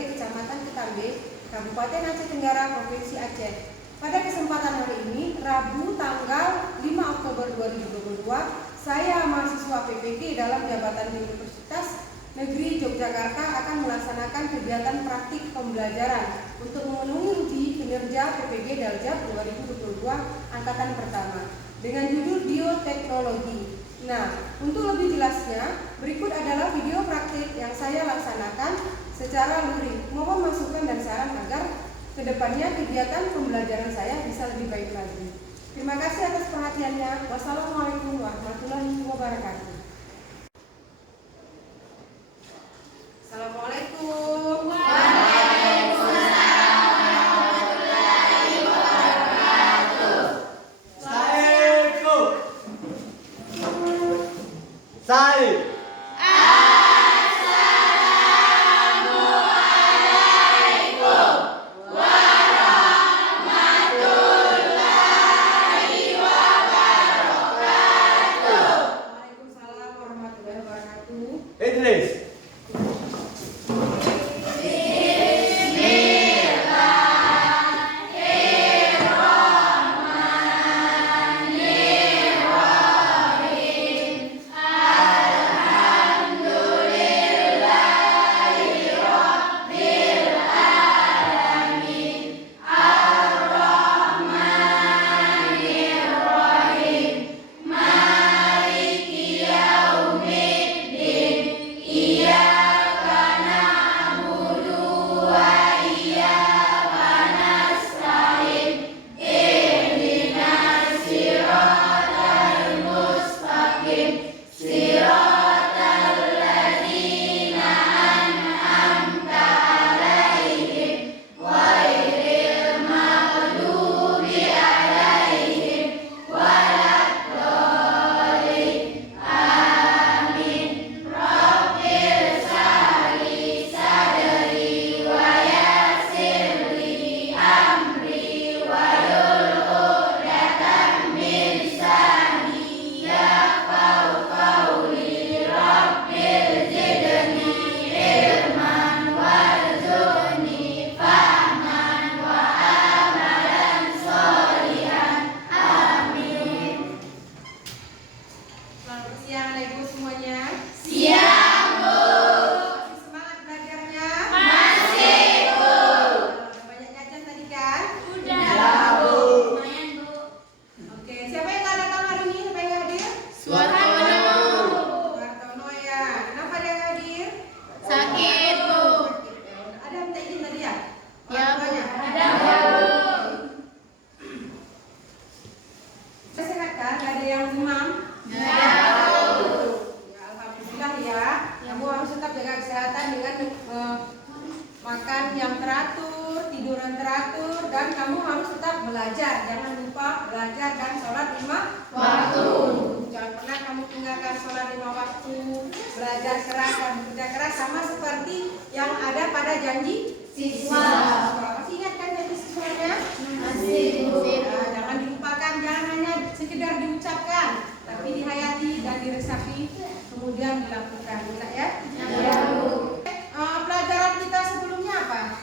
Ketambe, Kecamatan Ketambe, Kabupaten Aceh Tenggara, Provinsi Aceh. Pada kesempatan hari ini, Rabu tanggal 5 Oktober 2022, saya mahasiswa PPG dalam jabatan di Universitas Negeri Yogyakarta akan melaksanakan kegiatan praktik pembelajaran untuk memenuhi uji kinerja PPG Daljab 2022 angkatan pertama dengan judul Bioteknologi. Nah, untuk lebih jelasnya, berikut adalah video praktik yang saya laksanakan secara luring. Mohon masukan dan saran agar kedepannya kegiatan pembelajaran saya bisa lebih baik lagi. Terima kasih atas perhatiannya. Wassalamualaikum warahmatullahi wabarakatuh. Assalamualaikum. Waalaikumsalam warahmatullahi wabarakatuh. Salim. Assalamualaikum warahmatullahi wabarakatuh. Waalaikumsalam warahmatullahi wabarakatuh. Idris. Makan yang teratur, tiduran teratur, dan kamu harus tetap belajar. Jangan lupa belajar dan sholat 5 waktu. Jangan pernah kamu tinggalkan sholat 5 waktu. Belajar keras dan bekerja keras sama seperti yang ada pada janji siswa. Masih ingat kan janji siswanya? Masih. Nah, jangan dilupakan, jangan hanya sekedar diucapkan, tapi dihayati dan diresapi, kemudian dilakukan. Enak ya? Ya, Bu. Pelajaran kita sebelumnya apa?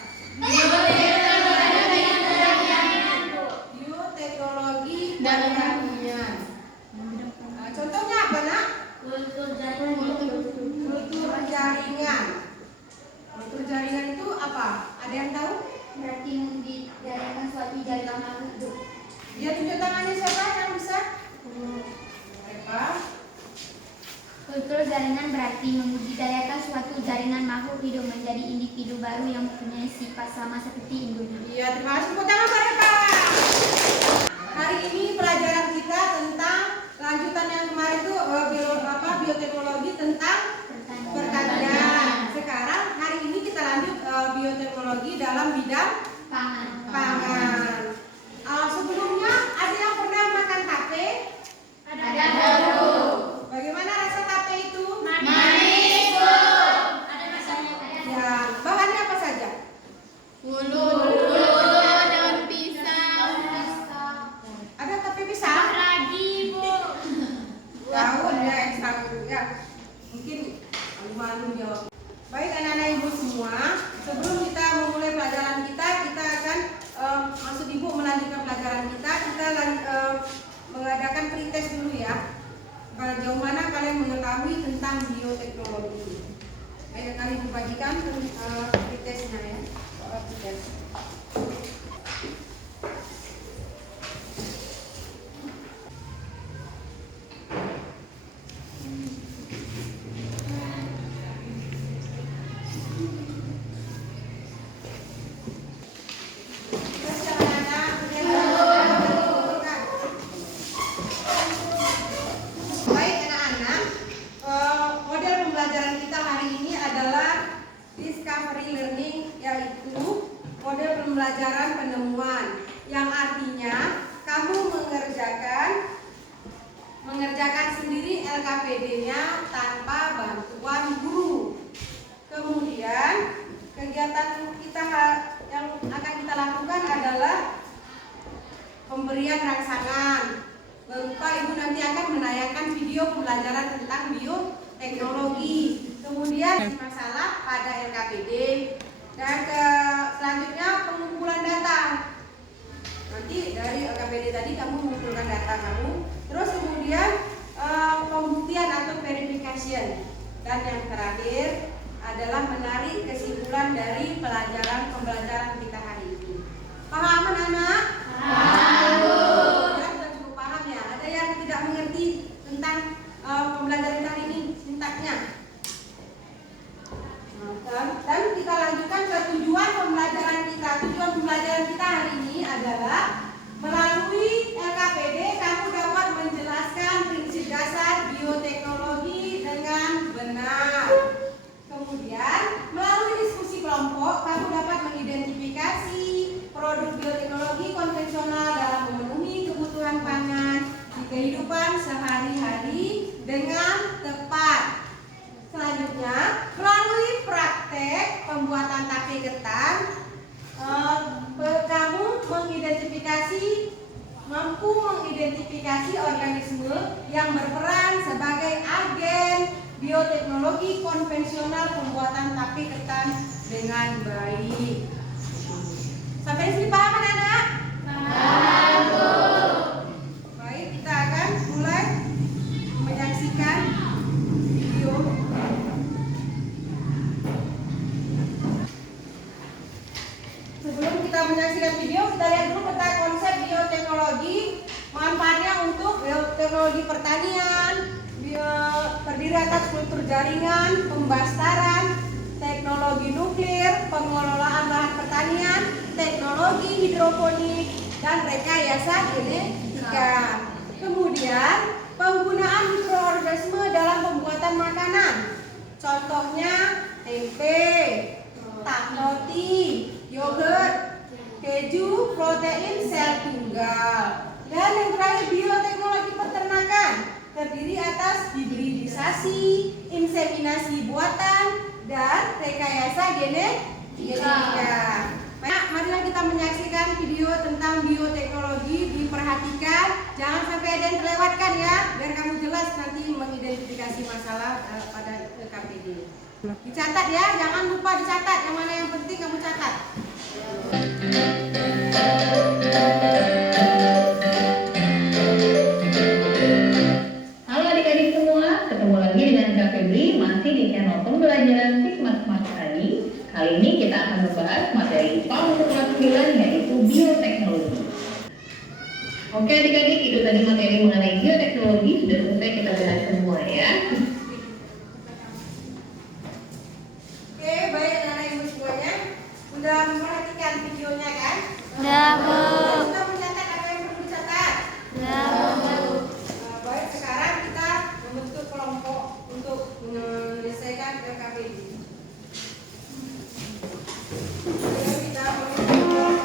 Bioteknologi dan pertanian. Contohnya apa, Nak? Kultur jaringan. Kultur jaringan itu apa? Ada yang tahu? Berarti membudidayakan suatu jaringan makhluk hidup. Dia tunjuk tangannya siapa yang bisa? Apa? Kultur jaringan berarti membudidayakan suatu jaringan makhluk hidup menjadi individu baru yang mempunyai sifat sama seperti induknya. Iya, terima kasih. Tepuk tangan pada Pak. Hari ini pelajaran kita tentang lanjutan yang kemarin itu bioteknologi tentang pertanian. Sekarang hari ini kita lanjut bioteknologi dalam bidang pangan. Sebelumnya ada yang pernah makan tape? Ada. Bagaimana rasa tape itu? Manis, Bu. Ada rasanya. Ya, bahannya apa saja? Ulu, daun pisang. Ada tape pisang? Ragi, Bu. Daun ya, ekstrak ya. Mungkin malu jawab. Baik anak-anak ibu semua, sebelum kita bagikan pretesnya ya, soal pretes. Baik anak-anak, model pembelajaran kita hari ini adalah discovery learning, yaitu model pembelajaran penemuan, yang artinya kamu mengerjakan sendiri LKPD-nya tanpa bantuan guru. Kemudian kegiatan kita yang akan kita lakukan adalah pemberian rangsangan. Berupa ibu nanti akan menayangkan video pembelajaran tentang bioteknologi. Kemudian masalah pada LKPD dan selanjutnya pengumpulan data. Nanti dari LKPD tadi kamu mengumpulkan data kamu. Terus kemudian pembuktian atau verification. Dan yang terakhir adalah menarik kesimpulan dari pembelajaran kita hari ini. Paham anak-anak? Tidak mengerti tentang pembelajaran kali ini, sintaksnya. Dan kita lanjutkan ke tujuan pembelajaran kita. Tujuan pembelajaran kita hari ini adalah melalui LKPD kamu dapat menjelaskan prinsip dasar bioteknologi dengan benar. Kemudian melalui diskusi kelompok kamu dapat mengidentifikasi produk bioteknologi konvensional dalam memenuhi kebutuhan pangan kehidupan sehari-hari dengan tepat. Selanjutnya, melalui praktek pembuatan tape ketan, kamu mampu mengidentifikasi organisme yang berperan sebagai agen bioteknologi konvensional pembuatan tape ketan dengan baik. Sampai sini paham anak-anak? Kita akan mulai menyaksikan video. Sebelum kita menyaksikan video, kita lihat dulu tentang konsep bioteknologi, manfaatnya untuk bioteknologi pertanian, terdiri atas kultur jaringan, pembastaran, teknologi nuklir, pengelolaan lahan pertanian, teknologi hidroponik, dan rekayasa genetika. Kemudian penggunaan mikroorganisme dalam pembuatan makanan. Contohnya tempe, roti, yogurt, keju, protein sel tunggal. Dan yang terakhir bioteknologi peternakan, terdiri atas hibridisasi, inseminasi buatan, dan rekayasa genetika. Marilah kita menyaksikan video tentang bioteknologi. Diperhatikan, jangan sampai ada yang terlewatkan ya, biar kamu jelas nanti mengidentifikasi masalah pada LKPD. Dicatat ya, jangan lupa dicatat. Yang mana yang penting kamu catat. Halo adik-adik semua, ketemu lagi dengan Kak Febri masih di channel pembelajaran Sigma Smart Study. Kali ini kita akan membahas materi PAUD untuk kelas 9 yaitu bioteknologi. Oke adik-adik, itu tadi materi mengenai bioteknologi sudah selesai kita bahas semua ya. Oke, baik anak-anak ibu semuanya, sudah memperhatikan videonya kan? Sudah, Bu. Sudah mencatat apa yang perlu dicatat? Sudah, Bu. Baik, sekarang kita membentuk kelompok untuk menyelesaikan LKPD. Kita membentuk kelompok.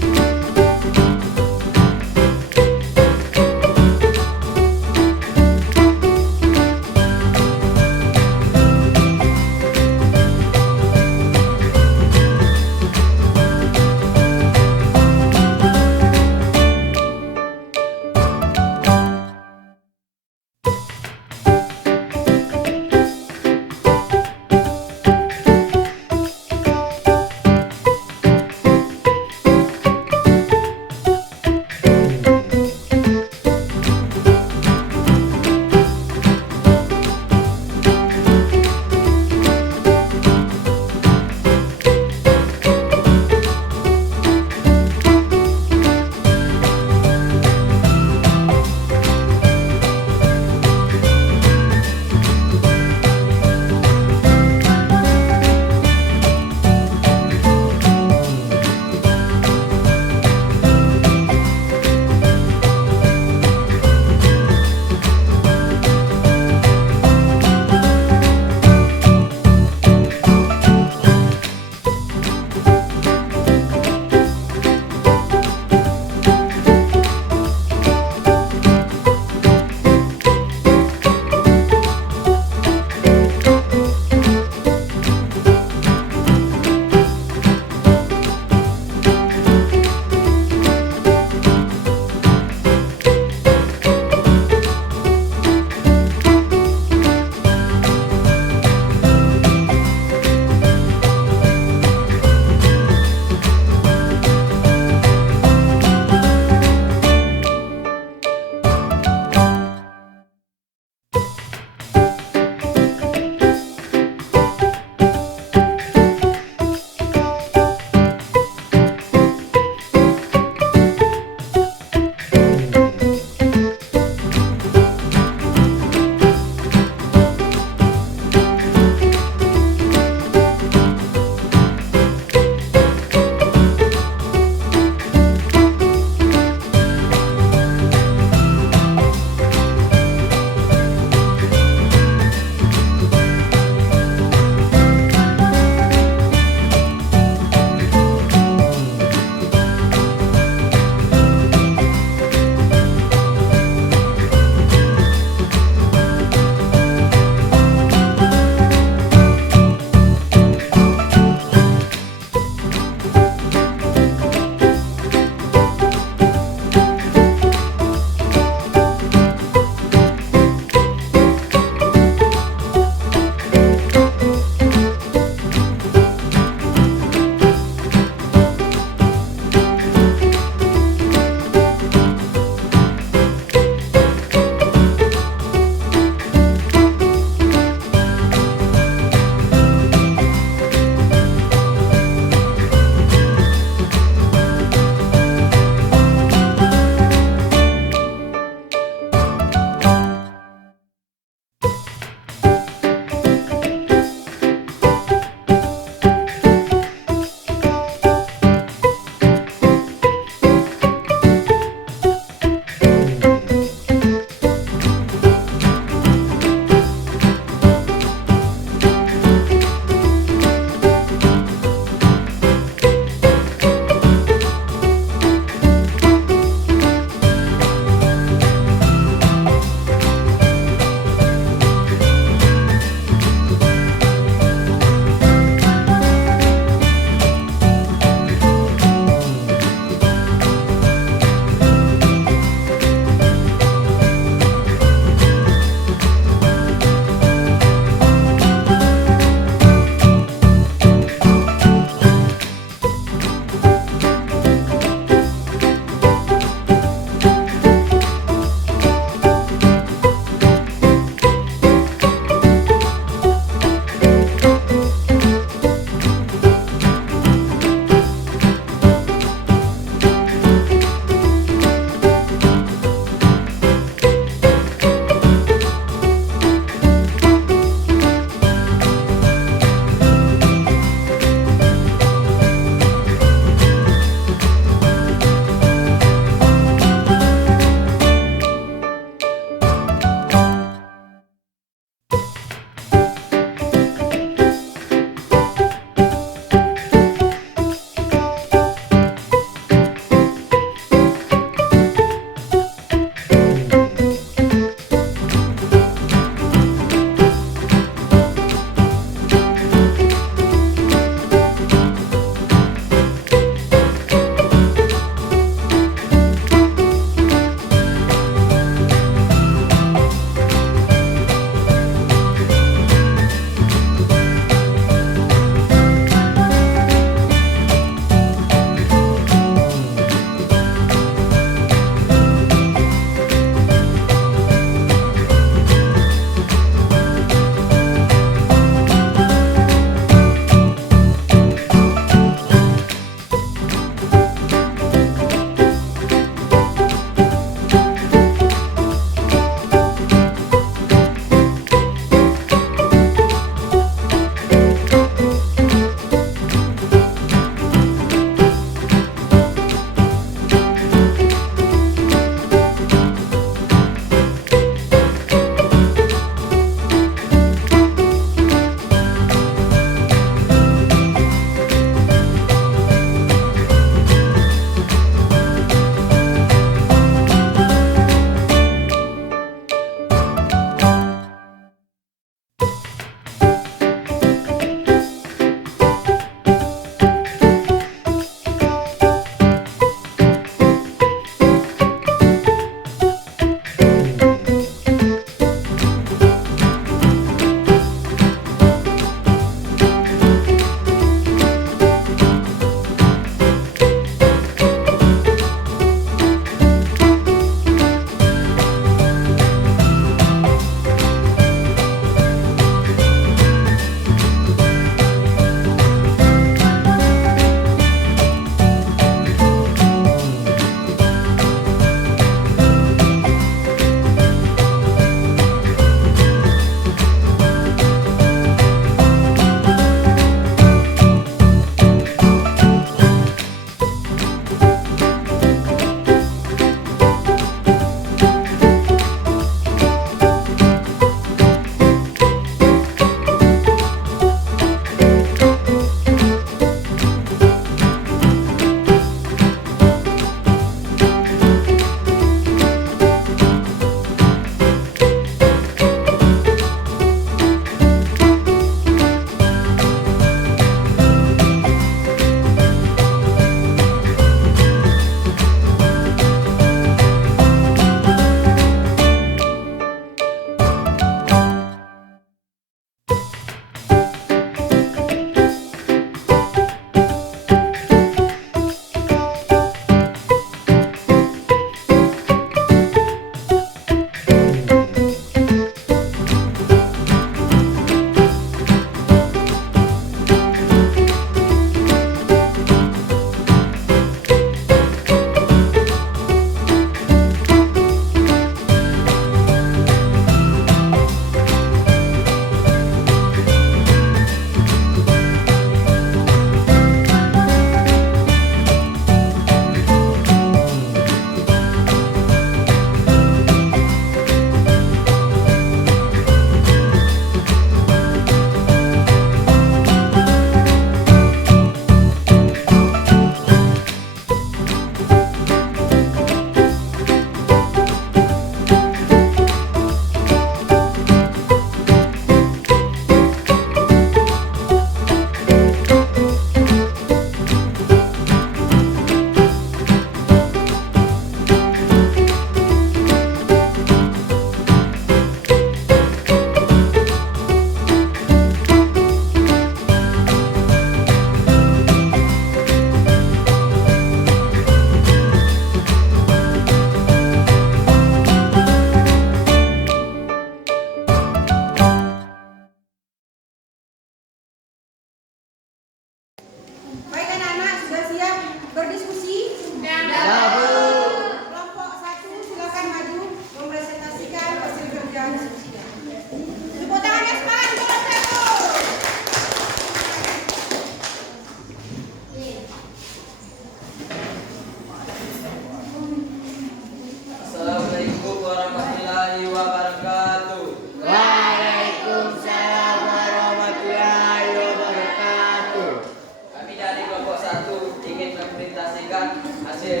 hasil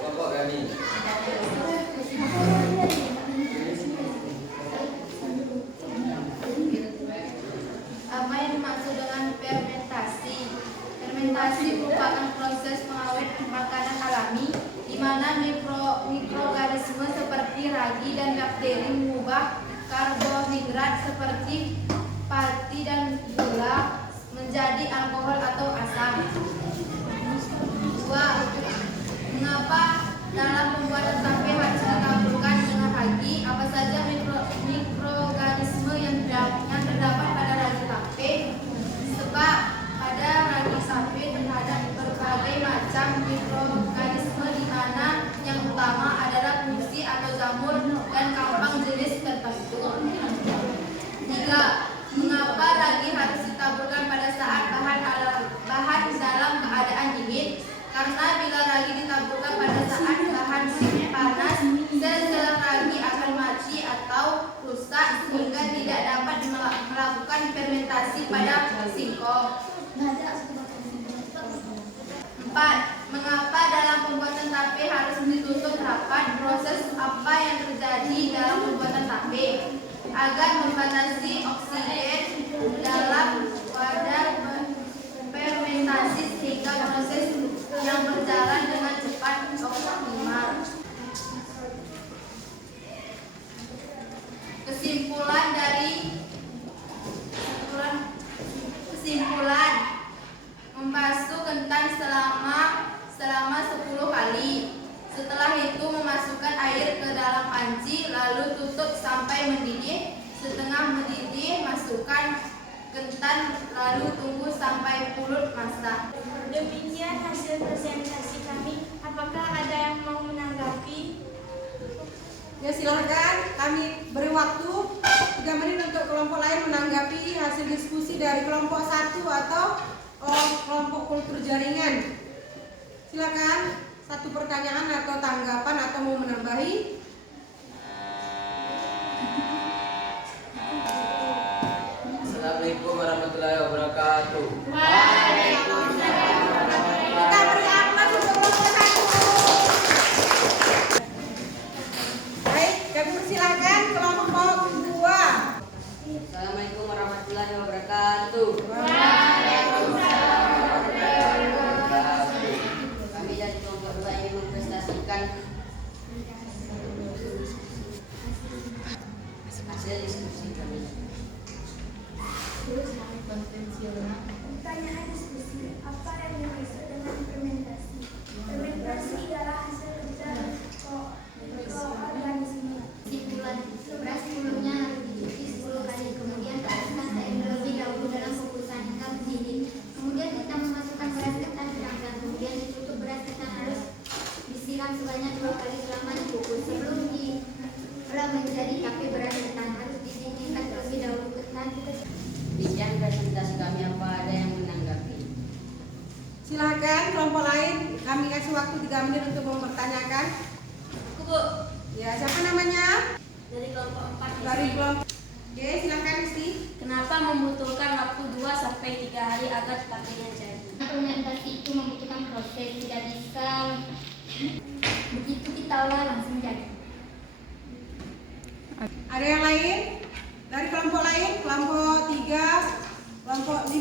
kelompok kami. Apa yang dimaksud dengan fermentasi? Fermentasi merupakan proses pengawet makanan alami di mana mikroorganisme seperti ragi dan bakteri mengubah karbohidrat seperti pati dan gula menjadi alkohol atau asam. 2. Mengapa dalam pembuatan tape harus ditaburkan dengan ragi? Apa saja mikroorganisme yang terdapat pada ragi tape? Sebab pada ragi tape terhadap berbagai macam mikroorganisme di mana yang utama adalah fungsi atau jamur dan kampang jenis tertentu. 3. Mengapa ragi harus ditaburkan pada saat bahan dalam keadaan dingin? Karena bila ragi ditaburkan pada saat bahan panas, sel-sel ragi akan mati atau rusak sehingga tidak dapat melakukan fermentasi pada singkong. 4. Mengapa dalam pembuatan tape harus ditutup rapat? Proses apa yang terjadi dalam pembuatan tape? Agar membatasi oksigen dalam wadah fermentasi sehingga proses yang berjalan dengan cepat optimal. Kesimpulan membasuh kentang selama 10 kali. Setelah itu memasukkan air ke dalam panci lalu tutup sampai mendidih. Setelah mendidih masukkan ketan lalu tunggu sampai pulut masak. Demikian hasil presentasi kami. Apakah ada yang mau menanggapi? Ya silakan, kami beri waktu 3 menit untuk kelompok lain menanggapi hasil diskusi dari kelompok 1 atau kelompok kultur jaringan. Silakan, satu pertanyaan atau tanggapan atau mau menambahi. Assalamualaikum warahmatullahi wabarakatuh. Kita beri aplaus untuk kelompok 1. Baik, kami persilakan kelompok 2. Assalamualaikum warahmatullahi wabarakatuh. Kami dari kelompok 2 ingin mempresentasikan hasil diskusi kami. Pertanyaan diskusi, apa yang dimaksud dengan fermentasi? Fermentasi adalah hasil kerja mikroorganisme. Kesimpulan, beras sebelumnya harus dicuci 10 kali, kemudian panaskan air terlebih dahulu dalam kukusan hingga mendidih. Kemudian kita memasukkan beras ketan sedang, kemudian ditutup. Beras ketan harus disiram sebanyak 2 kali selama dikukus. Sebelum diolah menjadi tape beras ketan harus didinginkan terlebih dahulu. Ketan Demikian presentasi kami. Apa ada yang menanggapi? Silakan kelompok lain, kami kasih waktu 3 menit untuk mempertanyakan. Bu, Ya, siapa namanya? dari kelompok 4. Dari kelompok. Oke, silakan Isti. Kenapa membutuhkan waktu 2 sampai 3 hari agar tapenya jadi? fermentasi itu membutuhkan proses, tidak bisa begitu kita olah langsung jadi. Ada yang lain? Dari kelompok lain? Kelompok 3, kelompok 5?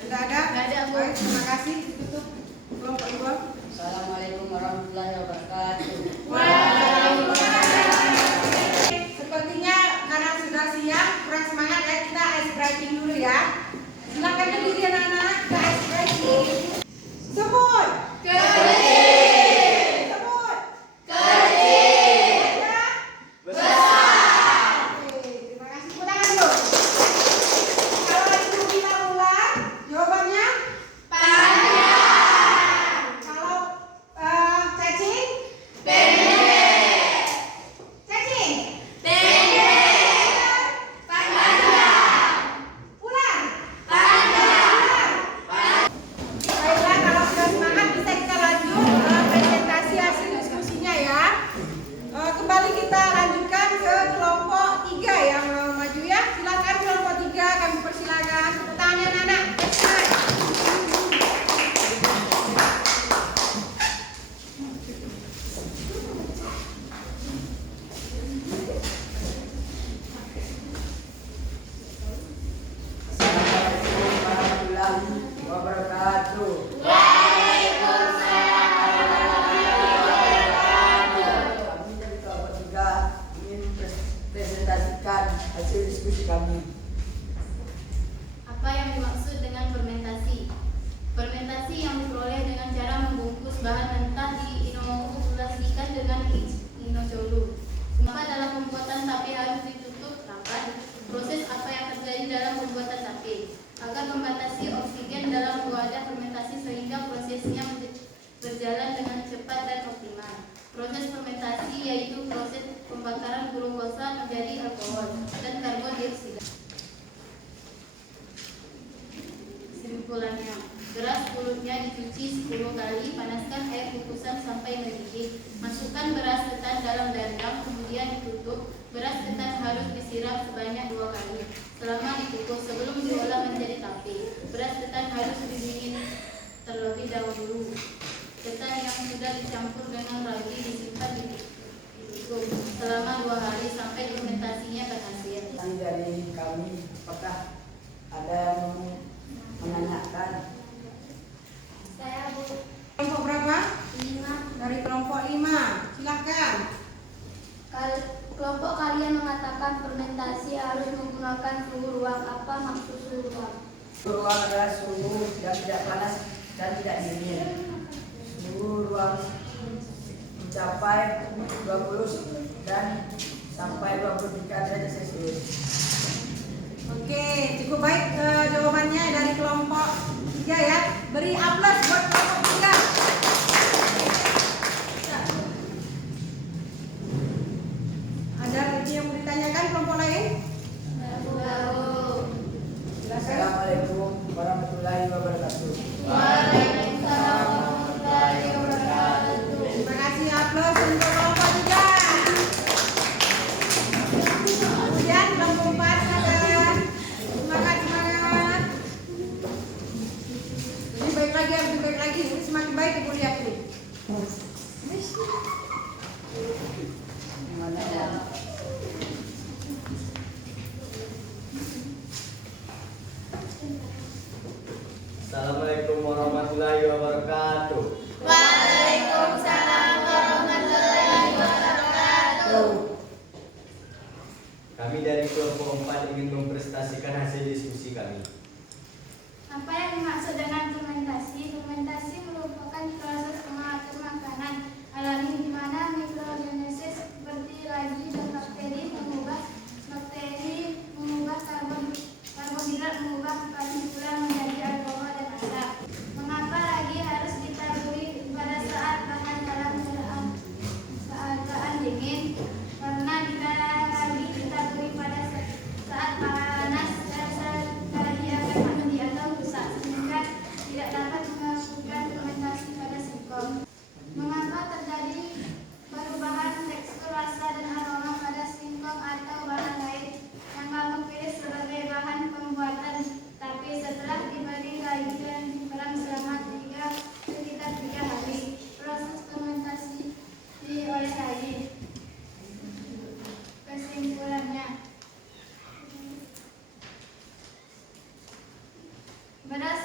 Tidak ada? Baik, terima kasih. Ditutup kelompok 2. Assalamualaikum warahmatullahi wabarakatuh. Sepertinya karena sudah siang, kurang semangat ya, kita ice breaking dulu ya. Silakan berdiri anak-anak, kita ice breaking. Sebut. Sebut. Besar. Oke, terima kasih. Tepuk tangan dulu. Kalau ibu kita ulang, jawabannya panjang. Proses fermentasi yaitu proses pembakaran glukosa menjadi alkohol dan karbodioksida. Kesimpulannya, beras pulutnya dicuci 10 kali, panaskan air kukusan sampai mendidih. Masukkan beras ketan dalam dandang, kemudian ditutup. Beras ketan harus disiram sebanyak 2 kali selama dikukus sebelum diolah menjadi tape. Beras ketan harus didingin terlebih dahulu. Ketan yang sudah dicampur dengan ragi disimpan ditutup selama 2 hari sampai fermentasinya berhasil. Dari kami, apakah ada yang menanyakan? Saya Bu. Kelompok berapa? 5. Dari kelompok 5. Silakan. Kelompok kalian mengatakan fermentasi harus menggunakan suhu ruang. Apa maksud suhu ruang? Suhu ruang adalah suhu yang tidak panas dan tidak dingin. Suhu ruang mencapai 20 dan sampai 23 derajat Celcius. Oke, cukup baik jawabannya dari kelompok 3 ya. Beri aplaus buat kelompok 3. Ada lagi yang mau ditanyakan kelompok lain? Silakan. Assalamualaikum warahmatullahi wabarakatuh. Waalaikumsalam warahmatullahi wabarakatuh. Terima kasih, aplaus untuk kelompok 3. Kemudian kelompok 4 silakan. Semangat. Lebih baik lagi. Ini semakin baik ibu lihat nih. Mana ya? Assalamualaikum warahmatullahi wabarakatuh. Waalaikumsalam warahmatullahi wabarakatuh. Kami dari kelompok 4 ingin mempresentasikan hasil diskusi kami. Apa yang dimaksud dengan fermentasi? Fermentasi merupakan proses pengawatan makanan alami di mana mikroorganisme seperti ragi dan bakteri mengubah karbohidrat mengubah partikulat menjadi alkohol dan asam. Mengapa ragi harus ditaburi pada saat bahan dalam keadaan dingin? Karena bila ragi ditaburi pada saat panas, ragi akan mati atau rusak sehingga tidak dapat melakukan fermentasi pada singkong. Mengapa terjadi perubahan tekstur, rasa, dan aroma pada singkong atau bahan lain yang kamu pilih sebagai bahan pembuatan, tapi setelah diberi ragi dan diperam selama sekitar 3 hari, proses fermentasi oleh ragi. Kesimpulannya, beras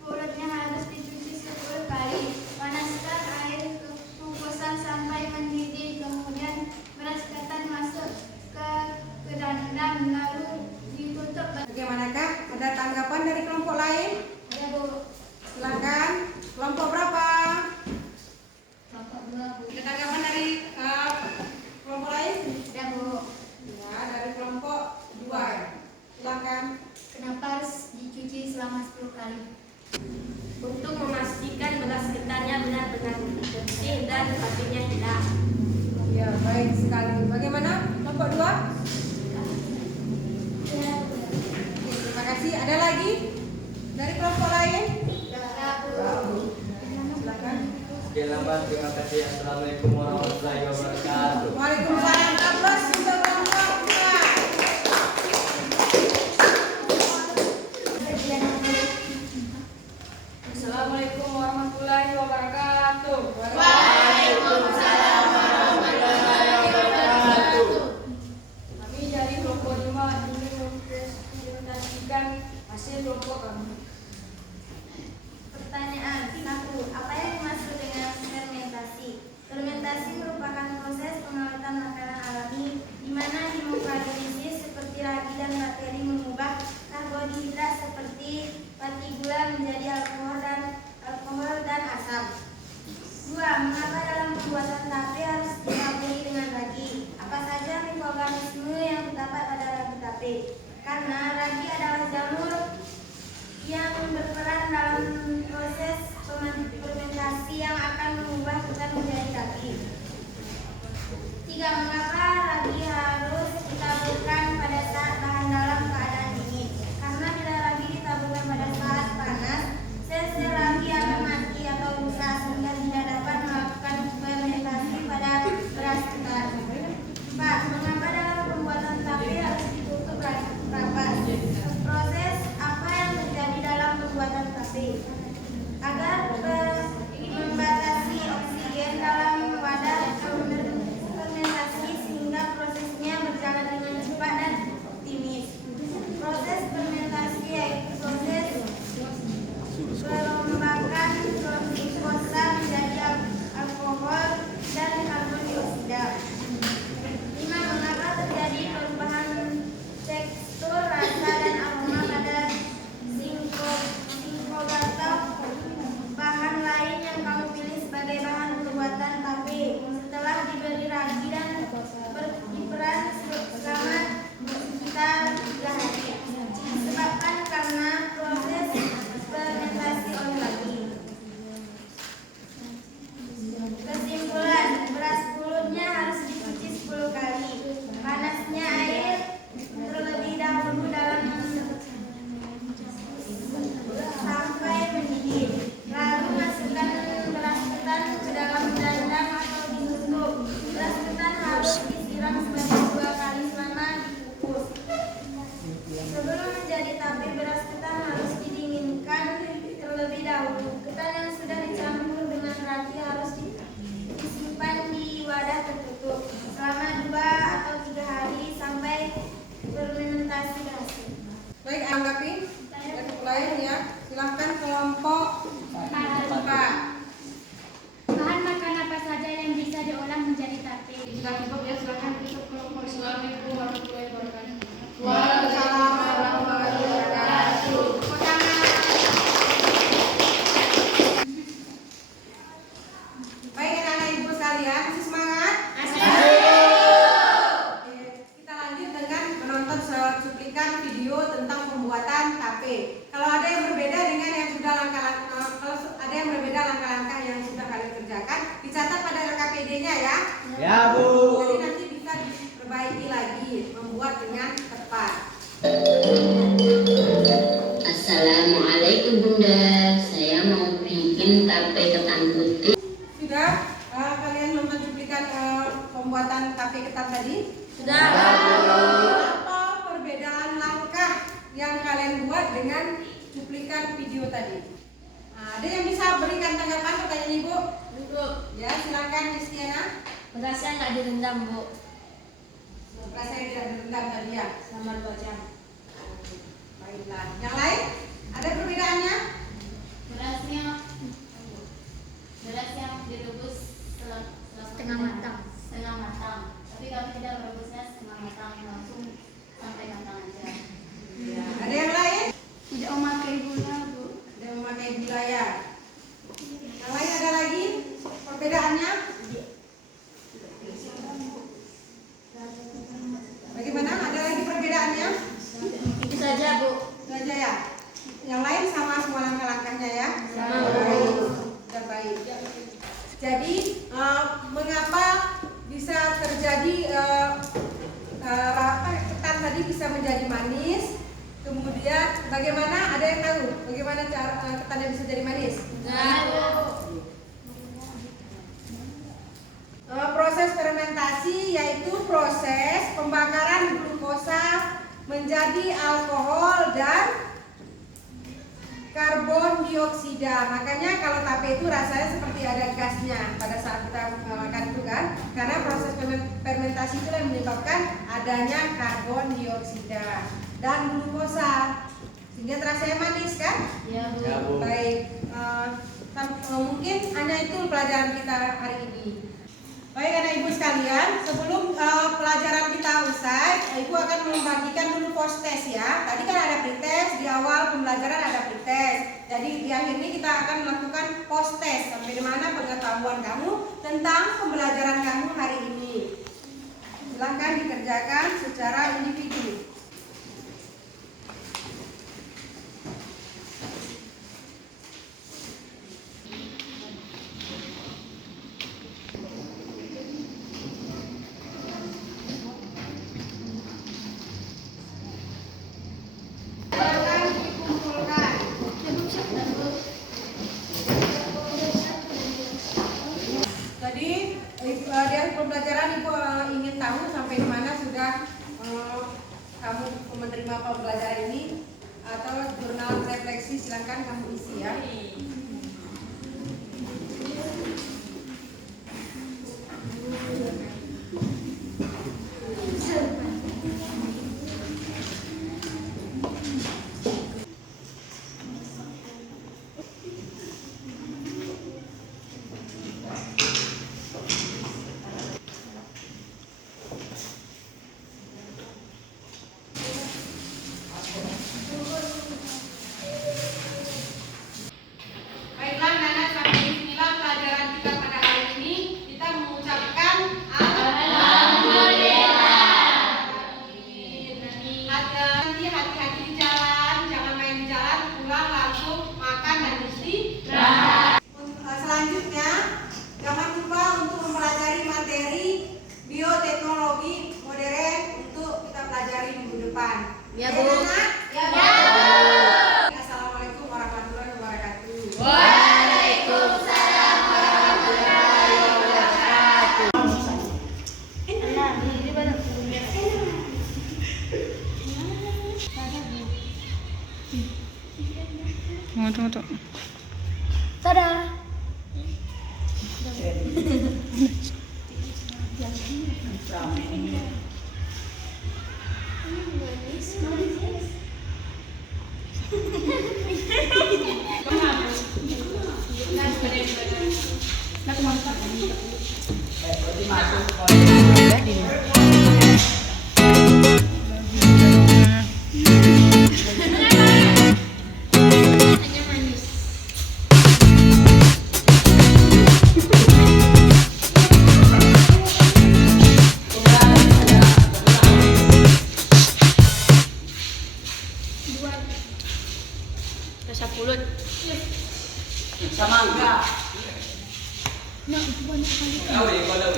pulutnya harus dicuci 10 kali, panaskan air kukusan sampai mendidih, kemudian beras ketan masuk ke dandang lalu ditutup. Bagaimanakah? Ada tanggapan dari kelompok lain? Ada Bu. Silakan. Kelompok berapa? Kelompok 2 Bu. Ada tanggapan dari kelompok lain? Ada Bu. Ya, dari kelompok 2. Silakan. Kenapa harus dicuci selama 10 kali? Untuk memastikan beras ketannya benar-benar bersih dan apinya hilang. Ya, baik sekali. Bagaimana? Kelompok 2? Terima kasih. Ada lagi dari kelompok lain? Silakan. Sekian lambat, terima kasih. Assalamualaikum warahmatullahi wabarakatuh. Waalaikumsalam. Aplaus untuk kelompok 2. Assalamualaikum warahmatullahi wabarakatuh. Waalaikumsalam warahmatullahi wabarakatuh. Kami dari kelompok 5 ingin mempresentasikan hasil kelompok kami. Pertanyaan 1. Apa yang dimaksud dengan fermentasi? Fermentasi merupakan proses pengawatan makanan alami di mana mikroorganisme seperti ragi dan bakteri mengubah karbohidrat seperti partikulat menjadi alkohol dan asam. 2. Mengapa dalam pembuatan tape harus ditaburi dengan ragi? Apa saja mikroorganisme yang terdapat pada ragi tape? Karena ragi adalah jamur yang berperan dalam proses fermentasi yang akan mengubah ketan menjadi ragi. Tiga, mengapa ragi harus ditaburkan pada saat bahan dalam keadaan dingin? Karena bila ragi ditaburkan pada saat panas, sel-sel ragi akan mati atau rusak sehingga tidak dapat melakukan fermentasi pada beras ketan. 4. Mengapa dalam pembuatan tape harus ditutup rapat? Proses apa yang terjadi dalam pembuatan tape? Agar membatasi oksigen dalam wadah fermentasi sehingga prosesnya berjalan dengan cepat dan optimis. Proses fermentasi yaitu proses perombakan glukosa menjadi alkohol dan karbon dioksida. 5. Mengapa terjadi perubahan tekstur, rasa, dan aroma pada zinkobata, bahan lain yang kamu pilih sebagai bahan pembuatan tape, setelah diberi ragi dan diperan selama sekitar 3 hari? Disebabkan karena proses fermentasi oleh ragi. Kesimpulan, beras pulutnya harus dicuci 10 kali. Panasnya air terlebih dahulu dalam sampai mendidih. Lalu masukkan beras ketan ke dalam dandang atau ditutup. Beras ketan harus disiram sebanyak 2 kali selama dikukus. Sebelum menjadi tape, beras ketan harus didinginkan terlebih dahulu. Ketan yang sudah dicampur dengan ragi harus disimpan di wadah tertutup selama 2 atau 3 hari sampai fermentasi berhasil. Baik, anggapi. Lain ya. Silahkan kelompok 4. Bahan makan apa saja yang bisa diolah menjadi tape? Sudah cukup ya, silakan untuk kelompok. Assalamualaikum warahmatullahi wabarakatuh. Waalaikumsalam warahmatullahi wabarakatuh. Baik, anak-anak ibu sekalian, masih semangat? Oke, kita lanjut dengan menonton cuplikan video tentang pembuatan tape. Kalau ada yang berbeda dengan yang sudah langkah-langkah yang sudah kalian kerjakan, dicatat pada RKPD-nya ya. Ya, Bu. Jadi nanti bisa diperbaiki lagi, membuat dengan tepat. Assalamualaikum Bunda, saya mau bikin tape ketan putih. Sudah kalian nonton cuplikan pembuatan tape ketan tadi? Sudah. Apa perbedaan langkah yang kalian buat dengan cuplikan video tadi? Ada yang bisa berikan tanggapan pertanyaan Ibu? Ibu, Ya, silakan Istiana. berasnya nggak direndam, Bu, Rasa yang tidak direndam tadi ya. selama 2 jam. Baiklah. Yang lain? Ada perbedaannya? Beras yang direbus Setengah matang. setengah matang, tapi kami tidak merebusnya setengah matang, langsung sampai matang aja. Ya. Ada yang lain? Tidak memakai gula, Bu. Ada yang memakai gula ya. Yang lain ada lagi perbedaannya? Bagaimana? Ada lagi perbedaannya? Itu saja, Bu. Itu aja ya. Yang lain sama semua langkah-langkahnya ya. Sama. Baik. Sudah baik. Jadi mengapa bisa terjadi ketan tadi bisa menjadi manis? Kemudian bagaimana? Ada yang tahu bagaimana cara ketannya bisa jadi manis? Proses fermentasi yaitu proses pembakaran glukosa menjadi alkohol dan karbon dioksida. Makanya kalau tape itu rasanya seperti ada gasnya pada saat kita makan itu kan, karena proses fermentasi itu yang menyebabkan adanya karbon dioksida dan glukosa sehingga terasa manis kan? Ya, Bu. Ya, Bu. Baik, mungkin hanya itu pelajaran kita hari ini. Baik anak ibu sekalian, sebelum pelajaran kita usai, ibu akan membagikan dulu post test ya. Tadi kan ada pretest, di awal pembelajaran ada pretest. Jadi di akhir ini kita akan melakukan post test sampai di mana pengetahuan kamu tentang pembelajaran kamu hari ini. Silakan dikerjakan secara individu. menerima pembelajaran ini atau jurnal refleksi, silakan kamu isi ya. Baiklah, Nana, sampai disinilah pelajaran kita pada hari ini. Kita mengucapkan Nanti hati-hati di jalan, jangan main di jalan, pulang langsung makan dan istirahat. Selanjutnya, jangan lupa untuk mempelajari materi bioteknologi modern untuk kita pelajari minggu depan. Ya, Bu. Nana? Ya, Bu. Assalamualaikum warahmatullahi wabarakatuh. Waalaikumsalam warahmatullahi wabarakatuh. Tunggu. Dadah. Berarti masuk. Rasa pulut. Sama enggak? Tahu ya kalau